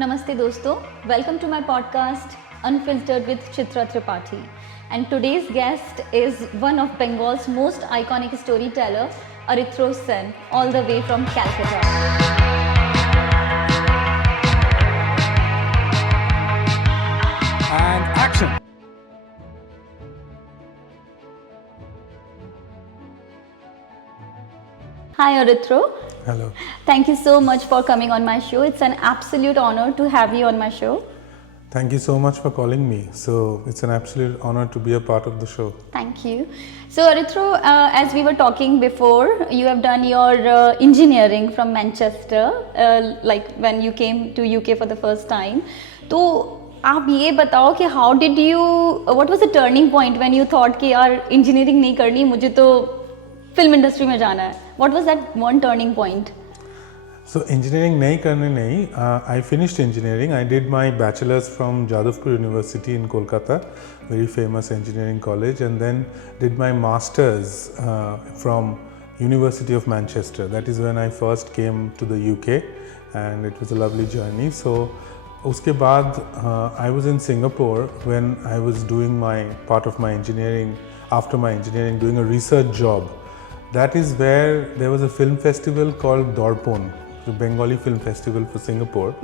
Namaste dosto, welcome to my podcast Unfiltered with Chitra Tripathi. And today's guest is one of Bengal's most iconic storyteller, Aritra Sen, all the way from Calcutta. And action! Hi Aritra. Hello. Thank you so much for coming on my show. It's an absolute honor to have you on my show. Thank you so much for calling me. So it's an absolute honor to be a part of the show. Thank you. So Aritra, as we were talking before, you have done your engineering from Manchester, like when you came to UK for the first time. तो आप ये बताओ कि how did you, what was the turning point when you thought कि यार engineering नहीं करनी, मुझे तो film industry में जाना है. What was that one turning point? So engineering nahi karne nahi. I finished engineering. I did my bachelor's from Jadavpur University in Kolkata, very famous engineering college, and then did my master's from University of Manchester. That is when I first came to the UK, and it was a lovely journey. So uske baad I was in Singapore when I was doing my part of my engineering, after my engineering, doing a research job. That is where there was a film festival called Dorpon, the Bengali Film Festival for Singapore.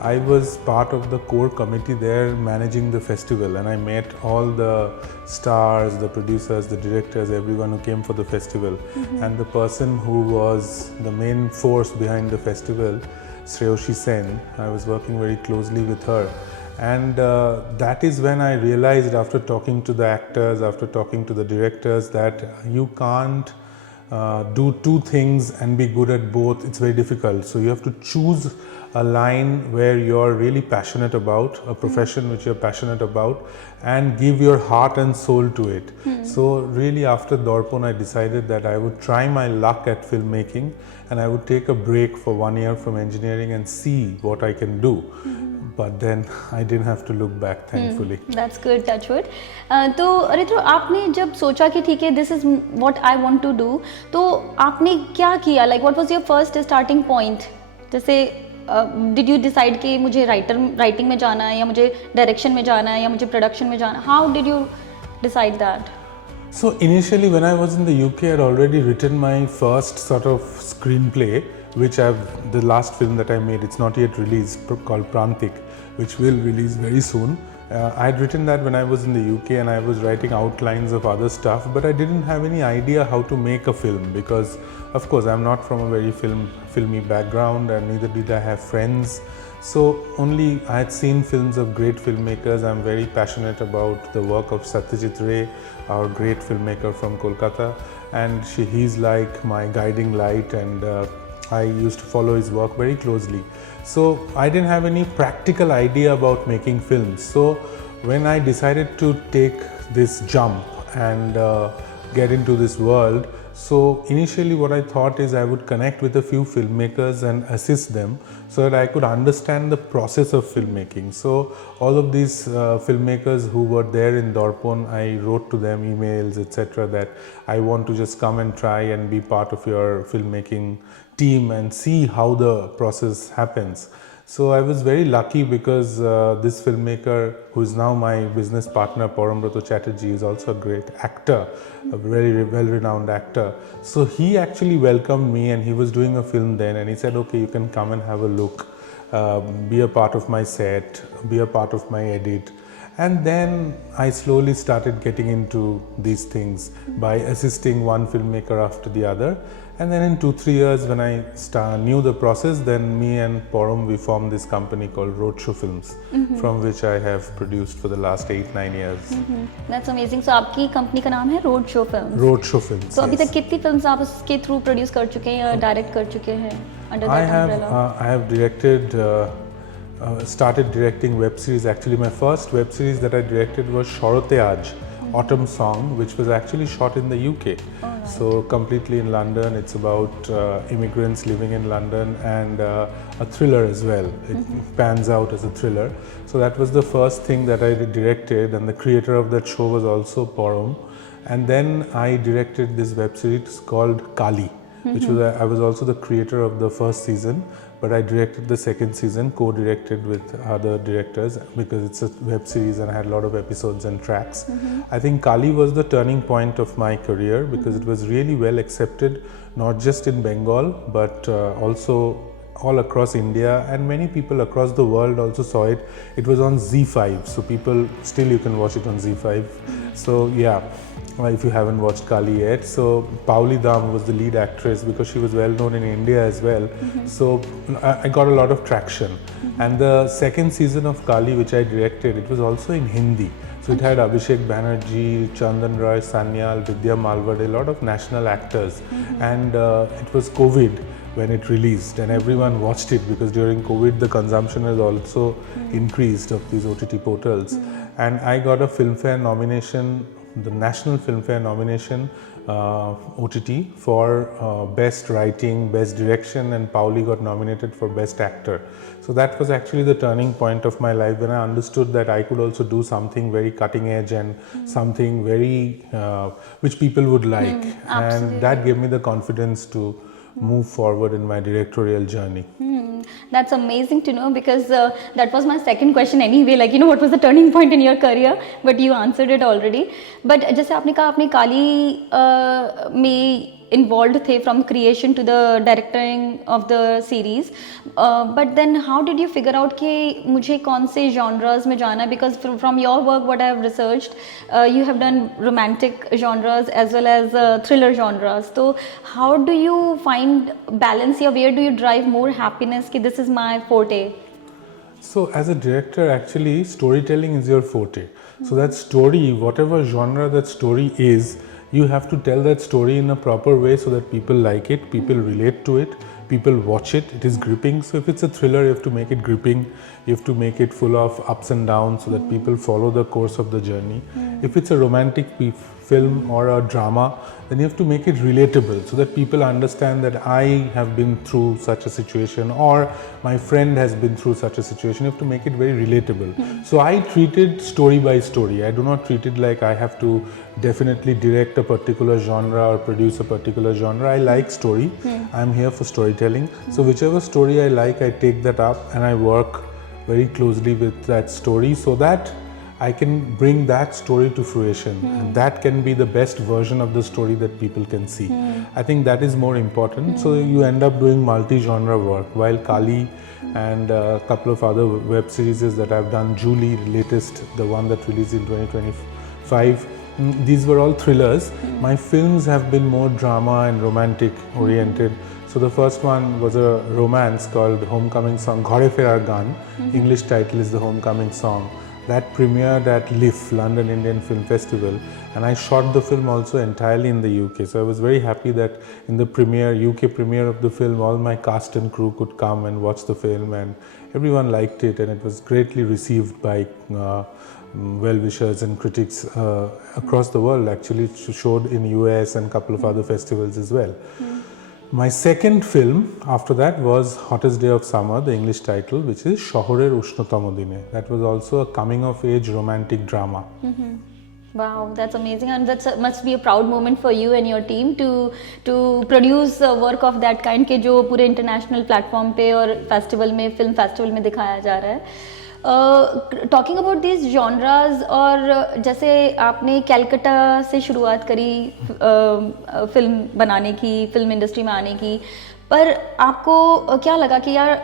I was part of the core committee there managing the festival, and I met all the stars, the producers, the directors, everyone who came for the festival. And the person who was the main force behind the festival, Khelechi Sen, I was working very closely with her. And that is when I realized, after talking to the actors, after talking to the directors, that you can't do two things and be good at both. It's very difficult. So you have to choose a line where you're really passionate about, a profession which you're passionate about, and give your heart and soul to it. So really after Dorpon, I decided that I would try my luck at filmmaking, and I would take a break for 1 year from engineering and see what I can do. But then I didn't have to look back, thankfully. That's good, touch wood. तो अरित्र, आपने जब सोचा कि ठीक है, this is what I want to do, तो आपने क्या किया? Like what was your first starting point? जैसे did you decide कि मुझे writing में जाना है, या मुझे direction में जाना है, या मुझे production में जाना है? How did you decide that? So initially, when I was in the UK, I had already written my first sort of screenplay, which the last film that I made, it's not yet released, called Prantik, which will release very soon. I had written that when I was in the UK, and I was writing outlines of other stuff, but I didn't have any idea how to make a film, because of course I'm not from a very filmy background, and neither did I have friends. So only I had seen films of great filmmakers. I'm very passionate about the work of Satyajit Ray, our great filmmaker from Kolkata, and he's like my guiding light, and I used to follow his work very closely. So I didn't have any practical idea about making films. So when I decided to take this jump and get into this world, so initially what I thought is I would connect with a few filmmakers and assist them so that I could understand the process of filmmaking. So all of these filmmakers who were there in Dorpon, I wrote to them emails, etc., that I want to just come and try and be part of your filmmaking team and see how the process happens. So I was very lucky because this filmmaker, who is now my business partner, Parambrata Chatterjee, is also a great actor, a very well-renowned actor. So he actually welcomed me, and he was doing a film then, and he said, okay, you can come and have a look, be a part of my set, be a part of my edit. And then I slowly started getting into these things by assisting one filmmaker after the other. And then in 2-3 years, when I knew the process, then me and Param, we formed this company called Roadshow Films, from which I have produced for the last 8-9 years. That's amazing. So आपकी company का नाम है Roadshow Films. Roadshow Films. So अभी तक कितनी films आप उसके through produce कर चुके हैं या direct कर चुके हैं under that umbrella? I have directed, started directing web series. Actually, my first web series that I directed was Sharate Aaj, Autumn Song, which was actually shot in the UK. So completely in London. It's about immigrants living in London, and a thriller as well. It pans out as a thriller. So that was the first thing that I directed, and the creator of that show was also Param. And then I directed this web series called Kaali, which was I was also the creator of the first season, but I directed the second season, co-directed with other directors because it's a web series and I had a lot of episodes and tracks. I think Kaali was the turning point of my career because it was really well accepted, not just in Bengal, but also all across India, and many people across the world also saw it. It was on Z5, so people still you can watch it on Z5. So yeah, if you haven't watched Kaali yet. So Pauli Dam was the lead actress because she was well known in India as well. So I got a lot of traction. And the second season of Kaali, which I directed, it was also in Hindi. So it had Abhishek Banerjee, Chandan Roy, Sanyal, Vidya Malvade, a lot of national actors. And it was COVID when it released, and everyone watched it because during COVID the consumption has also increased of these OTT portals. And I got a Filmfare nomination, the National Filmfare nomination, OTT for Best Writing, Best Direction, and Pauli got nominated for Best Actor. So that was actually the turning point of my life when I understood that I could also do something very cutting edge and something very which people would like. And that gave me the confidence to move forward in my directorial journey. That's amazing to know because that was my second question anyway, like what was the turning point in your career, but you answered it already. But जैसे आपने कहा आपने काली में involved थे from creation to the directing of the series, but then how did you figure out कि मुझे कौन से genres में जाना है, because from your work what I have researched, you have done romantic genres as well as thriller genres. So how do you find balance here? Where do you drive more happiness कि this is my forte? So as a director, actually storytelling is your forte. So that story, whatever genre that story is, you have to tell that story in a proper way so that people like it, people relate to it, people watch it, it is gripping. So if it's a thriller, you have to make it gripping, you have to make it full of ups and downs so that people follow the course of the journey. If it's a romantic film or a drama, then you have to make it relatable so that people understand that I have been through such a situation or my friend has been through such a situation. You have to make it very relatable. So I treat it story by story. I do not treat it like I have to definitely direct a particular genre or produce a particular genre. I like story. I'm here for storytelling. So whichever story I like, I take that up and I work very closely with that story so that I can bring that story to fruition, and that can be the best version of the story that people can see. I think that is more important. So you end up doing multi-genre work, while Kaali and a couple of other web series that I've done, Julie, latest, the one that released in 2025, these were all thrillers. My films have been more drama and romantic oriented. So the first one was a romance called Homecoming Song, Ghare Ferar Gan. English title is The Homecoming Song. That premiered at LIFF, London Indian Film Festival, and I shot the film also entirely in the UK. So I was very happy that in the UK premiere of the film, all my cast and crew could come and watch the film, and everyone liked it, and it was greatly received by well-wishers and critics across the world. Actually, it showed in US and a couple of other festivals as well. My second film after that was Hottest Day of Summer, the English title, which is Shohorer Ushnotamo Dine. That was also a coming-of-age romantic drama. Wow, that's amazing, and that must be a proud moment for you and your team to produce work of that kind के जो पूरे international platform पे और festival में, film festival में दिखाया जा रहा है. टॉकिंग अबाउट दिस जॉनराज, और जैसे आपने कैलकाटा से शुरुआत करी फिल्म बनाने की, फिल्म इंडस्ट्री में आने की, पर आपको क्या लगा कि यार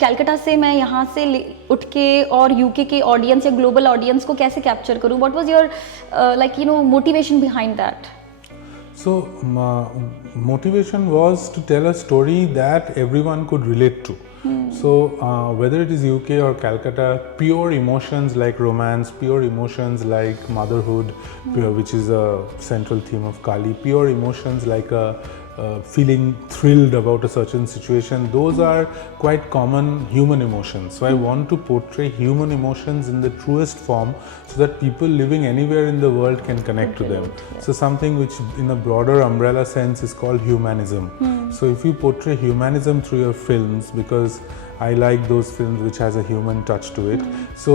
कैलकाटा से मैं यहाँ से उठ के और यूके के ऑडियंस या ग्लोबल ऑडियंस को कैसे कैप्चर करूँ? What was your motivation behind that? So motivation was to tell a story that everyone could relate to. So whether it is UK or Calcutta, pure emotions like romance, pure emotions like motherhood, which is a central theme of Kaali, pure emotions like feeling thrilled about a certain situation, those are quite common human emotions. So I want to portray human emotions in the truest form so that people living anywhere in the world can connect to them. So something which in a broader umbrella sense is called humanism. So if you portray humanism through your films, because I like those films which has a human touch to it. So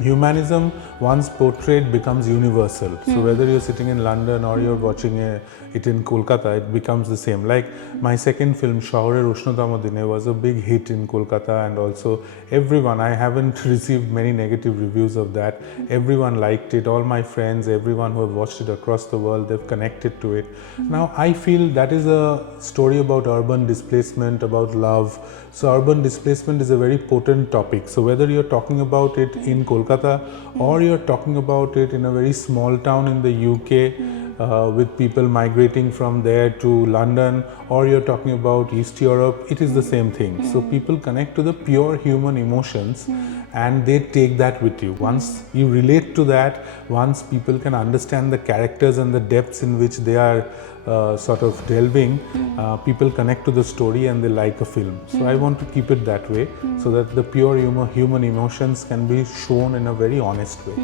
humanism once portrayed becomes universal. So whether you're sitting in London or you're watching it in Kolkata, it becomes the same. Like my second film, Shohor Ushnotamo Dine, was a big hit in Kolkata, and also everyone, I haven't received many negative reviews of that. Everyone liked it, all my friends, everyone who have watched it across the world, they've connected to it. Now I feel that is a story about urban displacement, about love. So urban displacement is a very potent topic. So whether you're talking about it in Kolkata or you're talking about it in a very small town in the UK, with people migrating from there to London, or you're talking about East Europe, it is the same thing. So people connect to the pure human emotions and they take that with you. Once you relate to that, once people can understand the characters and the depths in which they are sort of delving, people connect to the story and they like a film. So I want to keep it that way, so that the pure human emotions can be shown in a very honest way.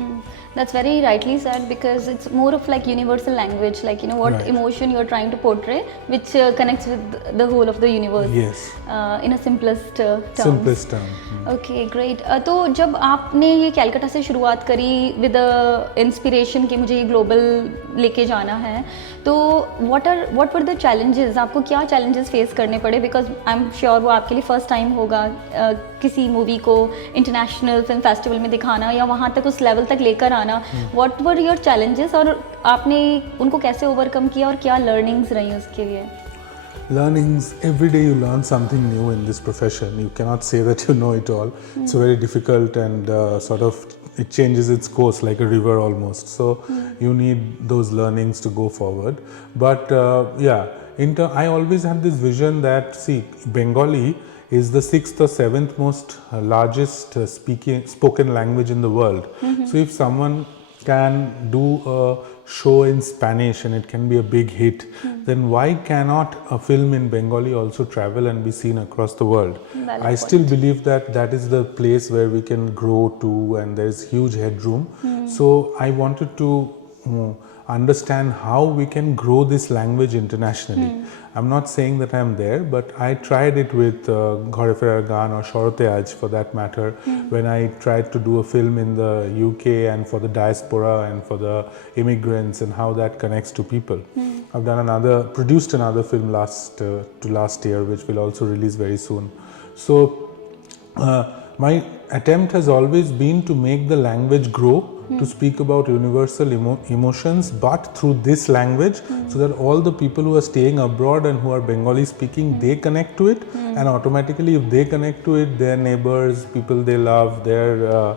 That's very rightly said, because it's more of like universal language, like what Right. emotion you're trying to portray, which connects with the whole of the universe. Yes. In a simplest terms. Simplest term. Okay great. तो जब आपने ये कैलकाटा से शुरुआत करी with inspiration कि मुझे ये ग्लोबल लेके जाना है, तो व्हाट वर द चैलेंजेस, आपको क्या चैलेंजेस फेस करने पड़े? बिकॉज आई एम श्योर वो आपके लिए फर्स्ट टाइम होगा किसी मूवी को इंटरनेशनल फिल्म फेस्टिवल में दिखाना या वहाँ तक उस लेवल तक लेकर आना। व्हाट वर योर चैलेंजेस और आपने उनको कैसे ओवरकम किया और क्या लर्निंग्स रही उसके लिए? Learnings, every day you learn something new in this profession. You cannot say that you know it all. It's very difficult, and sort of it changes its course like a river almost. So you need those learnings to go forward. But I always had this vision that, see, Bengali is the 6th or 7th most largest spoken language in the world. So if someone can do a show in Spanish and it can be a big hit, then why cannot a film in Bengali also travel and be seen across the world? Valid I still believe that that is the place where we can grow to, and there is huge headroom. So I wanted to understand how we can grow this language internationally. I'm not saying that I'm there, but I tried it with Ghare Ferar Gaan or Sharate Aaj for that matter, when I tried to do a film in the UK and for the diaspora and for the immigrants and how that connects to people. I've produced another film last year, which will also release very soon. So my attempt has always been to make the language grow, to speak about universal emotions, but through this language, so that all the people who are staying abroad and who are Bengali speaking, they connect to it, and automatically if they connect to it, their neighbors, people they love, their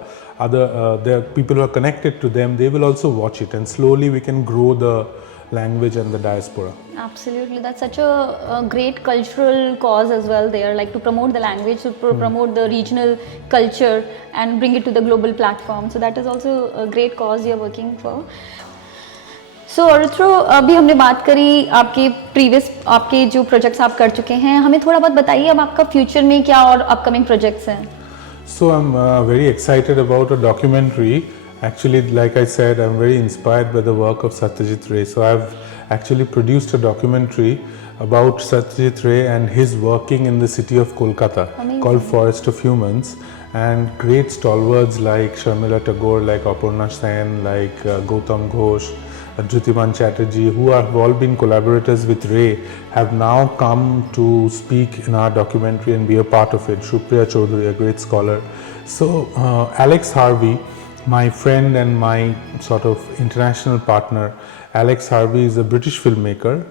people who are connected to them, they will also watch it, and slowly we can grow the language and the diaspora. Absolutely, that's such a great cultural cause as well there, like to promote the language, to promote the regional culture and bring it to the global platform. So that is also a great cause you're working for. सो अरित्रो, अभी हमने बात करी आपके जो projects आप कर चुके हैं, हमें थोड़ा बहुत बताइए अब आपका फ्यूचर में क्या और अपकमिंग प्रोजेक्ट्स हैं? So I'm very excited about a documentary. Actually, like I said, I'm very inspired by the work of Satyajit Ray. So I've actually produced a documentary about Satyajit Ray and his working in the city of Kolkata. Amazing. Called Forest of Humans. And great stalwarts like Sharmila Tagore, like Aritra Sen, like Gautam Ghosh, Jyotiman Chatterjee, who have all been collaborators with Ray, have now come to speak in our documentary and be a part of it. Supriyo Sen, a great scholar. So Alex Harvey, my friend and my sort of international partner, Alex Harvey is a British filmmaker.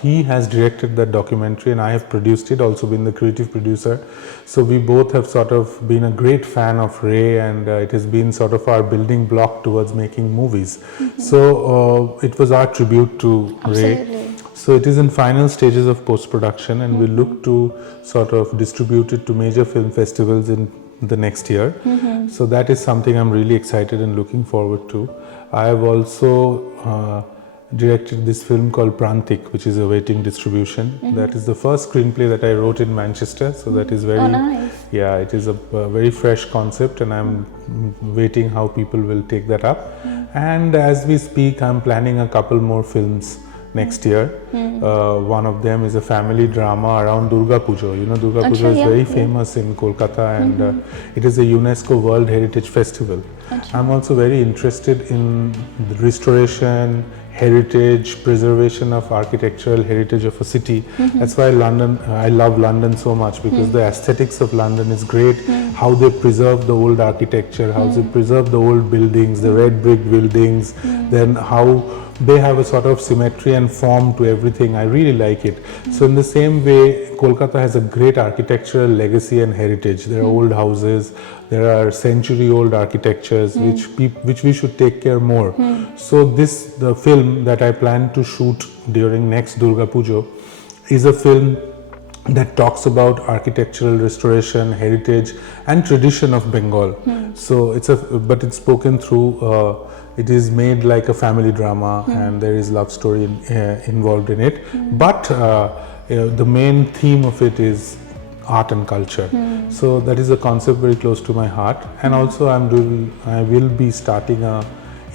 He has directed that documentary and I have produced it, also been the creative producer. So we both have sort of been a great fan of Ray, and it has been sort of our building block towards making movies. So it was our tribute to Absolutely. Ray. So it is in final stages of post-production, and we look to sort of distribute it to major film festivals in the next year. So that is something I'm really excited and looking forward to. I have also directed this film called Prantik, which is awaiting distribution. That is the first screenplay that I wrote in Manchester. So that is very, nice. Yeah, it is a very fresh concept, and I'm waiting how people will take that up. And as we speak, I'm planning a couple more films next year. One of them is a family drama around Durga Puja. You know, Durga Puja is yeah, very famous in Kolkata, and it is a UNESCO World Heritage Festival. I'm also very interested in the restoration, heritage, preservation of architectural heritage of a city. That's why London, I love London so much, because the aesthetics of London is great. How they preserve the old architecture, how they preserve the old buildings, the red brick buildings, then how they have a sort of symmetry and form to everything. I really like it. So in the same way, Kolkata has a great architectural legacy and heritage. There are old houses, there are century-old architectures which we should take care more. So the film that I plan to shoot during next Durga Puja is a film that talks about architectural restoration, heritage, and tradition of Bengal. So but it's spoken through. It is made like a family drama, and there is love story involved in it. But the main theme of it is art and culture. So that is a concept very close to my heart. And also I will be starting a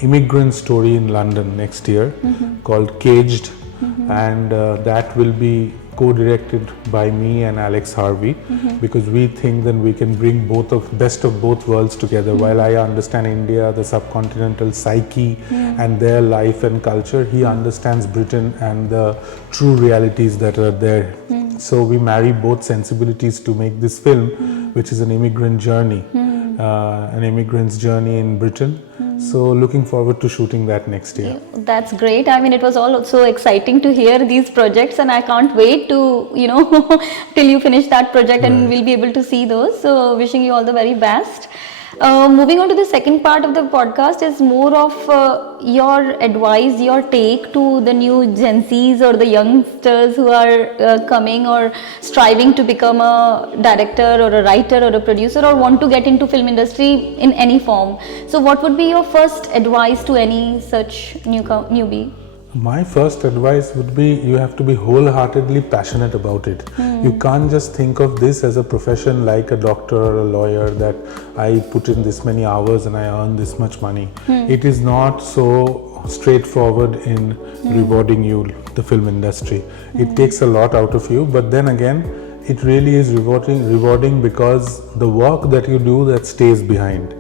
immigrant story in London next year called Caged, and that will be co-directed by me and Alex Harvey, because we think that we can bring best of both worlds together. While I understand India, the subcontinental psyche and their life and culture, he understands Britain and the true realities that are there. So we marry both sensibilities to make this film, which is an immigrant journey, an immigrant's journey in Britain. So looking forward to shooting that next year. That's great. I mean, it was all so exciting to hear these projects, and I can't wait to, till you finish that project and we'll be able to see those. So wishing you all the very best. Moving on to the second part of the podcast is more of your advice, your take to the new Gen Zs or the youngsters who are coming or striving to become a director or a writer or a producer or want to get into film industry in any form. So what would be your first advice to any such newbie? My first advice would be, you have to be wholeheartedly passionate about it. You can't just think of this as a profession like a doctor or a lawyer, that I put in this many hours and I earn this much money. It is not so straightforward in rewarding you, the film industry. It takes a lot out of you, but then again, it really is rewarding because the work that you do, that stays behind.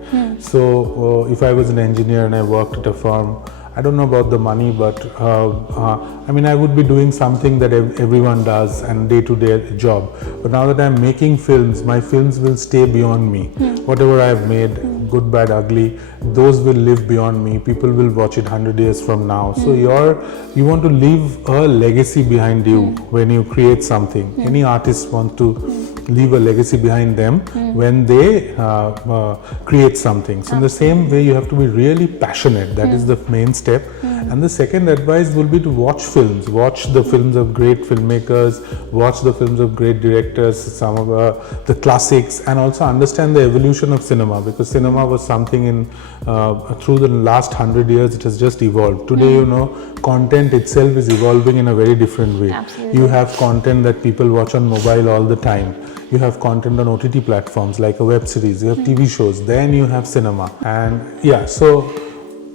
So if I was an engineer and I worked at a firm, I don't know about the money, but I mean, I would be doing something that everyone does and day-to-day job. But now that I'm making films, my films will stay beyond me. Whatever I've made, good, bad, ugly, those will live beyond me. People will watch it 100 years from now. So you want to leave a legacy behind you when you create something. Any artist wants to leave a legacy behind them when they create something. So in the same way, you have to be really passionate. That is the main step. And the second advice will be to watch films. Watch the films of great filmmakers, watch the films of great directors, some of the classics, and also understand the evolution of cinema, because cinema was something in through the last 100 years, it has just evolved. Today, content itself is evolving in a very different way. Absolutely. You have content that people watch on mobile all the time. You have content on OTT platforms like a web series, you have TV shows, then you have cinema. And yeah, so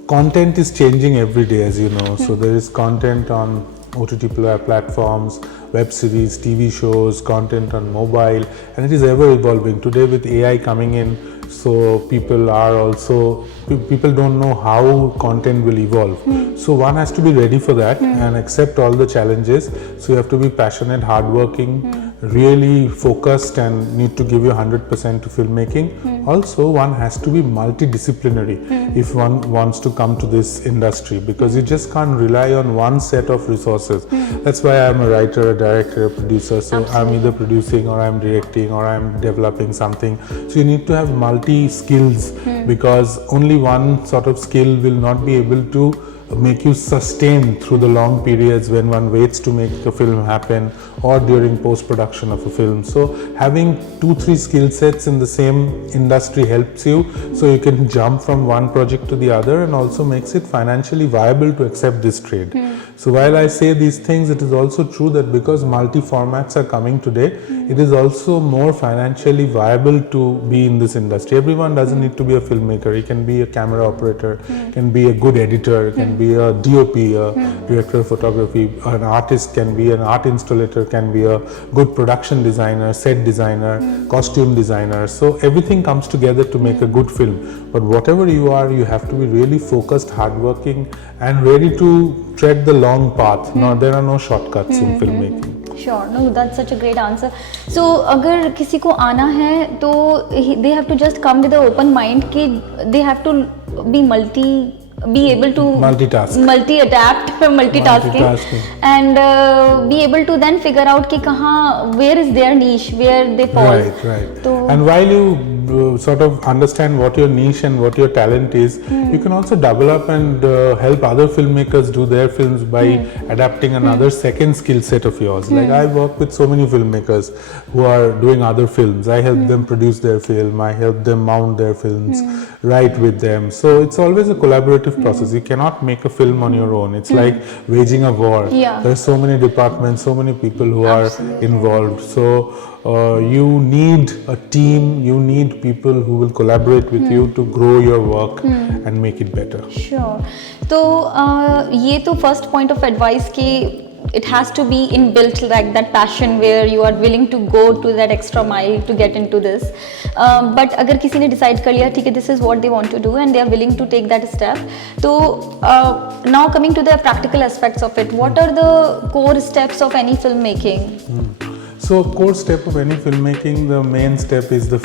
content is changing every day, as you know. So there is content on OTT platforms, web series, TV shows, content on mobile, and it is ever evolving. Today with AI coming in, so people don't know how content will evolve. So one has to be ready for that and accept all the challenges. So you have to be passionate, hardworking, really focused, and need to give you 100% to filmmaking. Also, one has to be multidisciplinary if one wants to come to this industry, because you just can't rely on one set of resources. That's why I'm a writer, a director, a producer. So I'm either producing or I'm directing or I'm developing something. So you need to have multi-skills, because only one sort of skill will not be able to make you sustain through the long periods when one waits to make a film happen or during post-production of a film. So having 2-3 skill sets in the same industry helps you, so you can jump from one project to the other, and also makes it financially viable to accept this trade. So while I say these things, it is also true that because multi-formats are coming today, it is also more financially viable to be in this industry. Everyone doesn't need to be a filmmaker. He can be a camera operator, can be a good editor, can be a DOP, a director of photography, an artist can be an art installator, can be a good production designer, set designer, costume designer. So everything comes together to make a good film. But whatever you are, you have to be really focused, hardworking, and ready to tread the long path. No, there are no shortcuts in filmmaking. Sure, no, that's such a great answer. So, अगर किसी को आना है तो they have to just come with an open mind कि they have to be able to multi-adapt, multitasking, and be able to then figure out कि कहाँ, where is their niche, where they fall. Right. And while you sort of understand what your niche and what your talent is, you can also double up and help other filmmakers do their films by adapting another second skill set of yours. Like I work with so many filmmakers who are doing other films. I help them produce their film, I help them mount their films, write with them. So it's always a collaborative process. You cannot make a film on your own. It's like waging a war. There are so many departments, so many people who are involved. So you need a team, you need people who will collaborate with you to grow your work and make it better. Sure. तो ये तो first point of advice कि it has to be inbuilt, like that passion where you are willing to go to that extra mile to get into this. But अगर किसी ने decide कर लिया ठीक है, this is what they want to do and they are willing to take that step. तो now coming to the practical aspects of it, what are the core steps of any filmmaking? So, core step of any filmmaking, the main step is the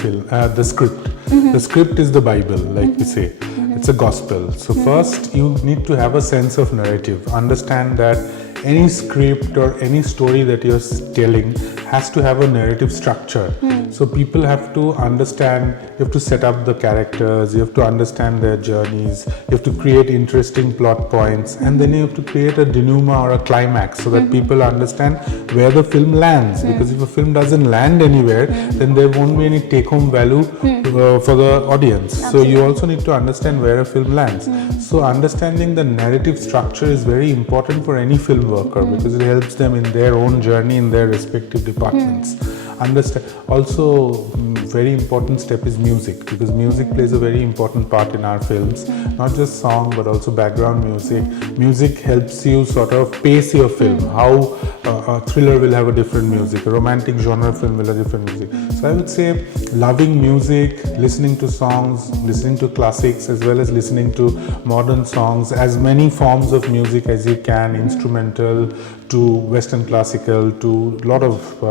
script. The script is the Bible, like we say. It's a gospel. So first, you need to have a sense of narrative. Understand that any script or any story that you're telling has to have a narrative structure. So people have to understand, you have to set up the characters, you have to understand their journeys, you have to create interesting plot points, and then you have to create a denouement or a climax so that people understand where the film lands. Because if a film doesn't land anywhere, then there won't be any take-home value for the audience. So you also need to understand where a film lands. So understanding the narrative structure is very important for any film worker because it helps them in their own journey in their respective departments. Understand. Also, very important step is music, because music plays a very important part in our films. Not just song, but also background music. Music helps you sort of pace your film. How a thriller will have a different music, a romantic genre film will have different music. So I would say loving music, listening to songs, listening to classics, as well as listening to modern songs, as many forms of music as you can, instrumental to Western classical to a lot of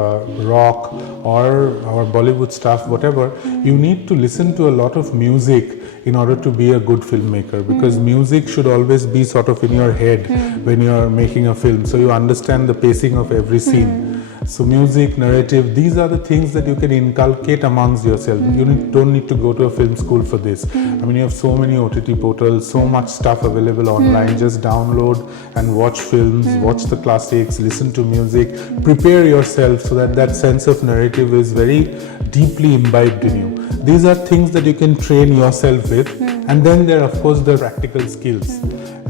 rock or Bollywood stuff, whatever. You need to listen to a lot of music in order to be a good filmmaker, because music should always be sort of in your head when you are making a film, so you understand the pacing of every scene. So music, narrative, these are the things that you can inculcate amongst yourself. You don't need to go to a film school for this. I mean, you have so many OTT portals, so much stuff available online. Just download and watch films, watch the classics, listen to music, prepare yourself so that that sense of narrative is very deeply imbibed in you. These are things that you can train yourself with. And then there are, of course, the practical skills.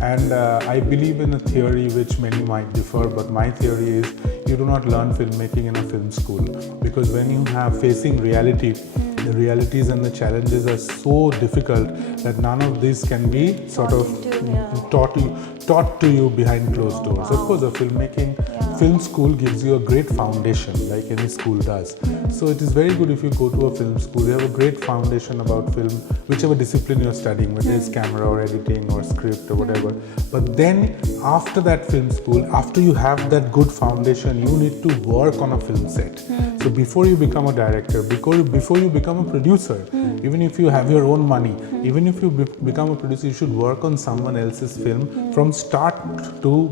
And I believe in a theory which many might differ, but my theory is you do not learn filmmaking in a film school, because when you have facing reality, the realities and the challenges are so difficult that none of this can be sort of taught to you behind closed doors. Of course, a film school gives you a great foundation, like any school does. So it is very good if you go to a film school. You have a great foundation about film, whichever discipline you're studying, whether it's camera or editing or script or whatever. But then after that film school, after you have that good foundation, you need to work on a film set. So before you become a director, before you become a producer, even if you have your own money, even if you become a producer, you should work on someone else's film from start to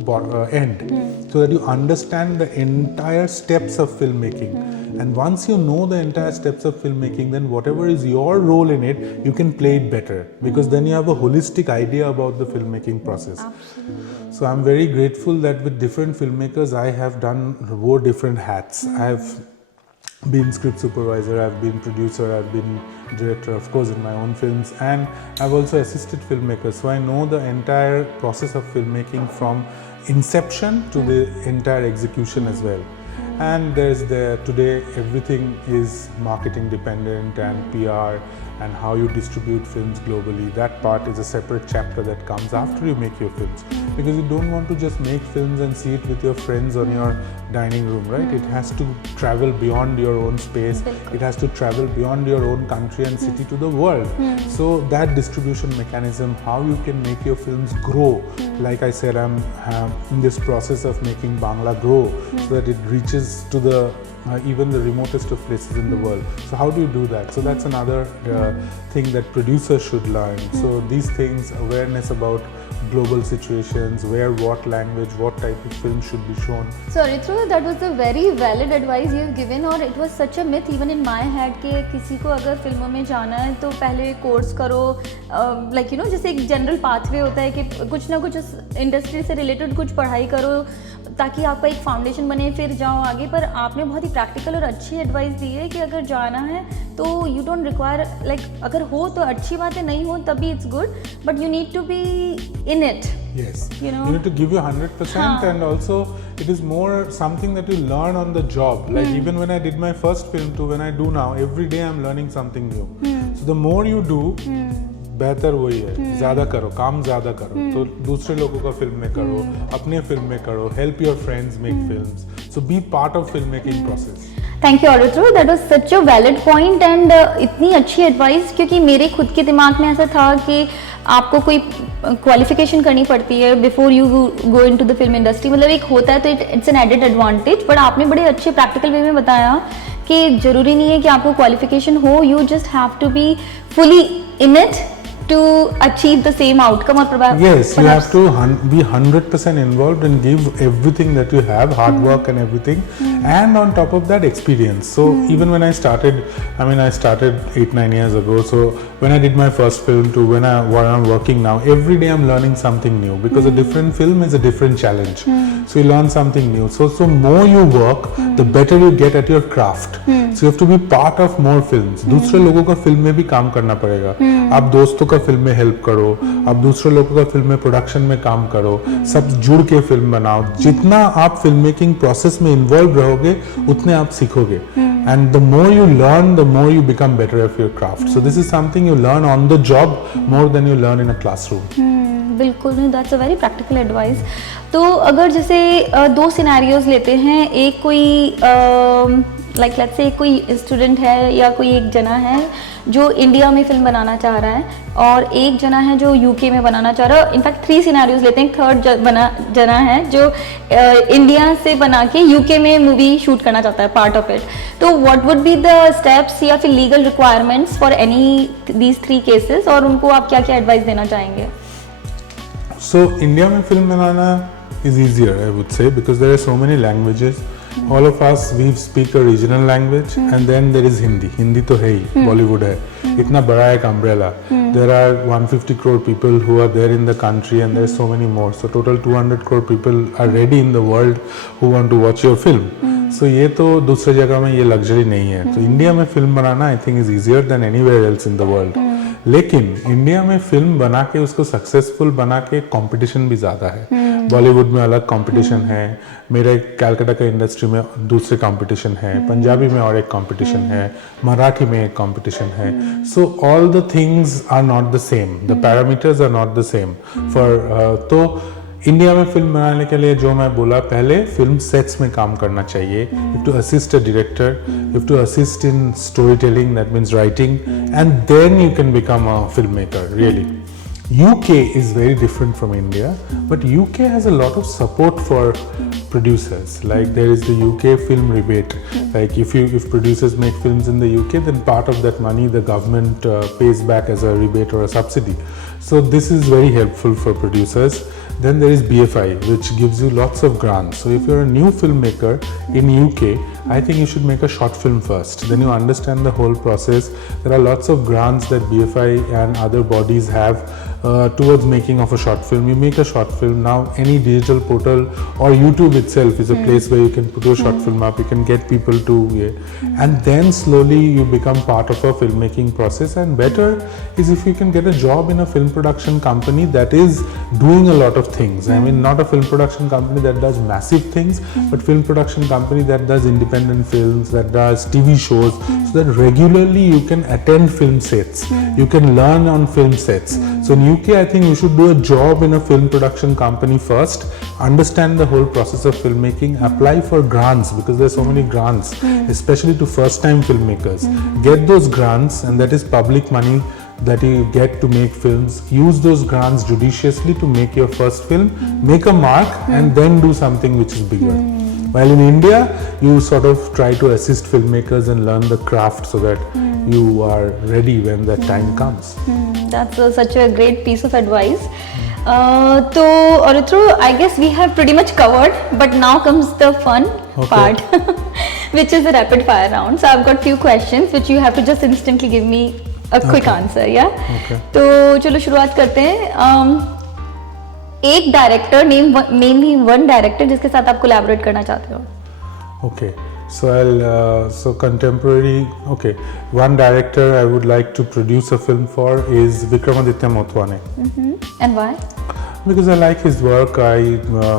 end, so that you understand the entire steps of filmmaking. And once you know the entire steps of filmmaking, then whatever is your role in it, you can play it better, because then you have a holistic idea about the filmmaking process. Absolutely. So I'm very grateful that with different filmmakers I have wore different hats. been script supervisor, I've been producer, I've been director, of course, in my own films, and I've also assisted filmmakers. So I know the entire process of filmmaking from inception to the entire execution as well. And today everything is marketing dependent and PR and how you distribute films globally. That part is a separate chapter that comes after you make your films, because you don't want to just make films and see it with your friends on your dining room, right? It has to travel beyond your own space. It has to travel beyond your own country and city to the world. So that distribution mechanism, how you can make your films grow. Like I said, I'm in this process of making Bangla grow so that it reaches to the even the remotest of places in the world. So how do you do that? So that's another thing that producers should learn. So these things, awareness about global situations, where, what language, what type of film should be shown. So Aritra, that was a very valid advice you have given, और it was such a myth even in my head कि किसी को अगर फिल्मों में जाना है तो पहले कोर्स करो, like you know, जैसे एक जनरल पाथवे होता है कि कुछ ना कुछ उस इंडस्ट्री से रिलेटेड कुछ पढ़ाई करो ताकि आपका एक फाउंडेशन बने, फिर जाओ आगे. पर आपने बहुत ही प्रैक्टिकल और अच्छी एडवाइस दी है कि अगर जाना है तो यू डोंट रिक्वायर, लाइक अगर हो तो अच्छी बात है, नहीं हो तभी it's good, but you need to be in it. Yes, you know, you need to give you 100%, and also it is more something that you learn on the job. Like even when I did my first film to when I do now, every day I'm learning something new. So the more you do, बेहतर वही है, ज़्यादा करो, काम ज़्यादा करो. तो दूसरे लोगों का फिल्म में करो, अपने फिल्म में करो, help your friends make films. So be part of filmmaking process. Thank you Aritra, that was such a valid point and इतनी अच्छी एडवाइस, क्योंकि मेरे खुद के दिमाग में ऐसा था कि आपको कोई क्वालिफिकेशन करनी पड़ती है before you go into the film industry. मतलब एक होता है तो it's an added advantage, but आपने बड़े अच्छे प्रैक्टिकल वे में बताया कि ज़रूरी नहीं है कि आपको क्वालिफिकेशन हो, you just have to be fully in it to achieve the same outcome, or yes, you have to be 100% involved and give everything that you have, hard work and everything, and on top of that, experience. So even when I started 8-9 years ago, so when I did my first film to when I'm working now, every day I'm learning something new, because a different film is a different challenge. So you learn something new. So more you work, the better you get at your craft. So you have to be part of more films. दूसरे लोगों का film में भी काम करना पड़ेगा. आप दोस्तों का फिल्म में हेल्प करो, आप दूसरे लोगों का फिल्म में प्रोडक्शन में काम करो, सब जुड़ के फिल्म बनाओ. जितना आप फिल्म मेकिंग प्रोसेस में इन्वॉल्व रहोगे उतने आप सीखोगे. And the more you learn, the more you become better at your craft. So this is something you learn on the job more than you learn in a classroom. बिल्कुल नहीं, that's a very practical advice. तो अगर जैसे दो scenarios लेते हैं, एक कोई लाइक लेट्स से कोई स्टूडेंट है या कोई एक जना है जो इंडिया में फिल्म बनाना चाह रहा है, और एक जना है जो यूके में बनाना चाह रहा है. इनफैक्ट 3 सिनेरियोज लेते हैं, थर्ड जना है जो इंडिया से बना के यूके में मूवी शूट करना चाहता है, पार्ट ऑफ इट. तो what would be the steps या फिर legal requirements for any these 3 cases, और उनको आप क्या क्या एडवाइस देना चाहेंगे? So India में film banana is easier, I would say, because there are so many languages. All of us, we speak a regional language, and then there is Hindi. Hindi तो है ही, Bollywood है. इतना बड़ा एक umbrella. There are 150 crore people who are there in the country, and there are so many more. So total 200 crore people are ready in the world who want to watch your film. So ये तो दूसरे जगह में ये luxury नहीं है. तो India में film banana I think is easier than anywhere else in the world. लेकिन इंडिया में फिल्म बना के उसको सक्सेसफुल बना के कंपटीशन भी ज़्यादा है. बॉलीवुड में अलग कंपटीशन है, मेरे कैलकाटा का इंडस्ट्री में दूसरे कंपटीशन है, पंजाबी में और एक कंपटीशन है, मराठी में एक कंपटीशन है. So all the things are not the same, the parameters are not the same for. तो इंडिया में फिल्म बनाने के लिए जो मैं बोला, पहले फिल्म सेट्स में काम करना चाहिए. You have to assist a director, you have to assist in story telling, that means writing, and then you can become a filmmaker, really. UK is very different from India, but UK has a lot of support for producers. Like there is the UK film rebate. Like if producers make films in the UK, then part of that money the government pays back as a rebate or a subsidy. So this is very helpful for producers. Then there is BFI, which gives you lots of grants. So if you're a new filmmaker in UK, I think you should make a short film first. Then you understand the whole process. There are lots of grants that BFI and other bodies have towards making of a short film. You make a short film now, any digital portal or YouTube itself is a place where you can put your short film up, you can get people to, and then slowly you become part of a filmmaking process. And better is if you can get a job in a film production company that is doing a lot of things. I mean, not a film production company that does massive things, but film production company that does independent films, that does TV shows, so that regularly you can attend film sets, you can learn on film sets. So in UK, I think you should do a job in a film production company first, understand the whole process of filmmaking, apply for grants because there's so many grants, especially to first-time filmmakers. Get those grants, and that is public money that you get to make films. Use those grants judiciously to make your first film, make a mark, and then do something which is bigger. While in India, you sort of try to assist filmmakers and learn the craft so that you are ready when that time comes. That's such a great piece of advice. So, Aritra, I guess we have pretty much covered, but now comes the fun part, which is the rapid fire round. So I've got few questions which you have to just instantly give me a quick answer, yeah? तो चलो शुरुआत करते हैं. एक director, name ही one director जिसके साथ आप collaborate करना चाहते हो. Okay, so so contemporary. Okay, one director I would like to produce a film for is Vikramaditya Motwane. And why? Because I like his work.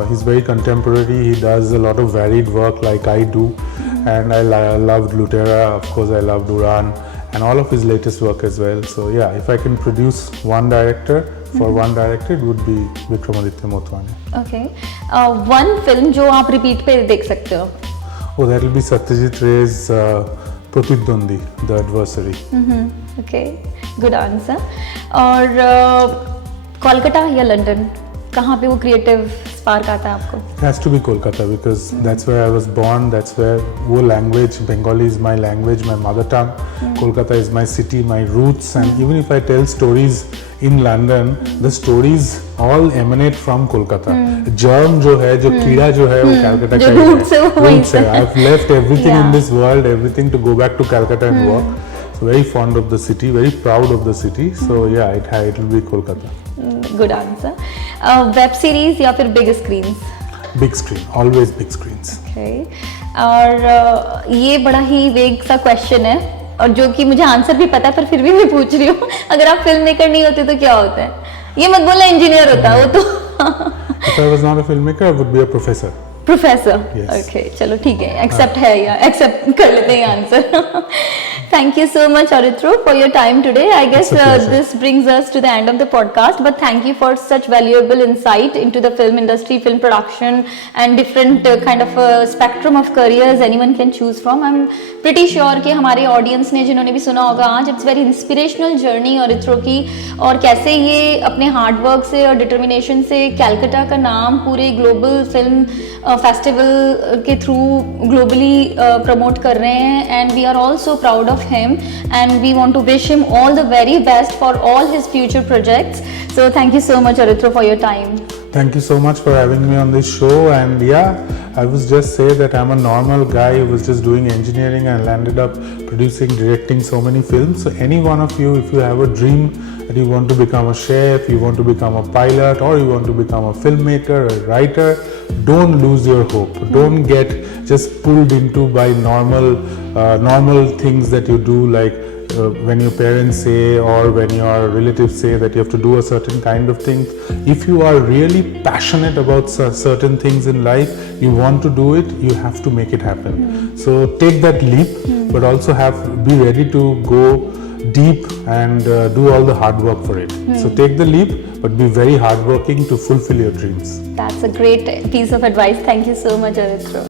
He's very contemporary. He does a lot of varied work like I do, and I loved Lutera. Of course, I loved Uran, and all of his latest work as well. So yeah, if I can produce one director for one director, it would be Vikramaditya Motwane. Okay, one film जो आप repeat पे देख सकते हो. Oh, that will be Satyajit Ray's Pratidwandi, The Adversary. Okay, good answer. और कोलकाता या London, कहाँ पे वो क्रिएटिव स्पार्क आता है आपको? It has to be Kolkata because that's where I was born. That's where वो language, Bengali is my language, my mother tongue. Kolkata is my city, my roots, and even if I tell stories in London, the stories all emanate from Kolkata. Germ जो है, जो कीड़ा जो है, वो Calcutta का roots है. I've left everything in this world, everything to go back to Calcutta and work. So very fond of the city, very proud of the city. So yeah, it will be Kolkata. Good answer. Web series या फिर big screens? Big screen, always big screens. Okay. और ये बड़ा ही वेग सा question है और जो कि मुझे आंसर भी पता है पर फिर भी मैं पूछ रही हूँ. अगर आप फिल्म मेकर नहीं होते तो क्या होते हैं? ये मत बोलना इंजीनियर होता वो तो. If I was not a filmmaker, I would be a professor. Professor. Yes. Okay, चलो ठीक है. Accept है या accept कर लेते हैं answer. Thank you so much, Aritra, for your time today. I guess this brings us to the end of the podcast. But thank you for such valuable insight into the film industry, film production, and different kind of spectrum of careers anyone can choose from. I'm pretty sure कि हमारे audience ने जिन्होंने भी सुना होगा आज, it's very inspirational journey Aritra की और कैसे ये अपने hard work से और determination से कैलकाटा का नाम पूरे global film festival के through globally promote कर रहे हैं. And we are also proud of him and we want to wish him all the very best for all his future projects. So thank you so much, Aritra, for your time. Thank you so much for having me on this show. And yeah, I was just say that I'm a normal guy who was just doing engineering and landed up producing, directing so many films. So any one of you, if you have a dream that you want to become a chef, you want to become a pilot, or you want to become a filmmaker, a writer, don't lose your hope. Don't get just pulled into by normal things that you do, like when your parents say or when your relatives say that you have to do a certain kind of thing. If you are really passionate about certain things in life, you want to do it, you have to make it happen. So take that leap, but also be ready to go deep and do all the hard work for it. So take the leap, but be very hardworking to fulfill your dreams. That's a great piece of advice. Thank you so much, Aritra.